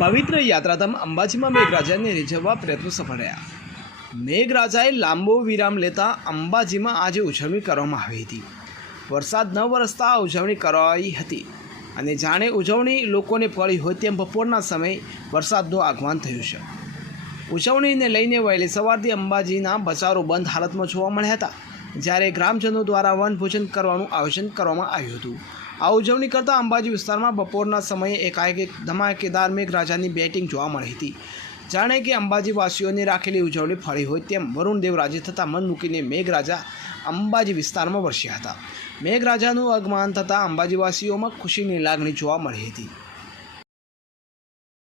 પવિત્ર યાત્રાધામ અંબાજીમાં મેઘરાજાને રીઝવવા પ્રયત્નો સફળ રહ્યા મેઘરાજાએ લાંબો વિરામ લેતા અંબાજીમાં આજે ઉજવણી કરવામાં આવી હતી. વરસાદ ન વરસતા ઉજવણી કરાઈ હતી અને જાણે ઉજવણી લોકોને પડી હોય તેમ બપોરના સમયે વરસાદનું આગમન થયું છે. ઉજવણીને લઈને વહેલી સવારથી અંબાજીના બજારો બંધ હાલતમાં જોવા મળ્યા હતા. જ્યારે ગ્રામજનો દ્વારા વનભોજન કરવાનું આયોજન કરવામાં આવ્યું હતું. આ ઉજવણી કરતાં અંબાજી વિસ્તારમાં બપોરના સમયે એકાએક ધમાકેદાર મેઘરાજાની બેટિંગ જોવા મળી હતી. જાણે કે અંબાજીવાસીઓની રાખેલી ઉજવણી ફળી હોય તેમ વરુણ દેવરાજે થતાં મન મૂકીને મેઘરાજા અંબાજી વિસ્તારમાં વરસ્યા હતા. મેઘરાજાનું આગમન થતાં અંબાજીવાસીઓમાં ખુશીની લાગણી જોવા મળી હતી.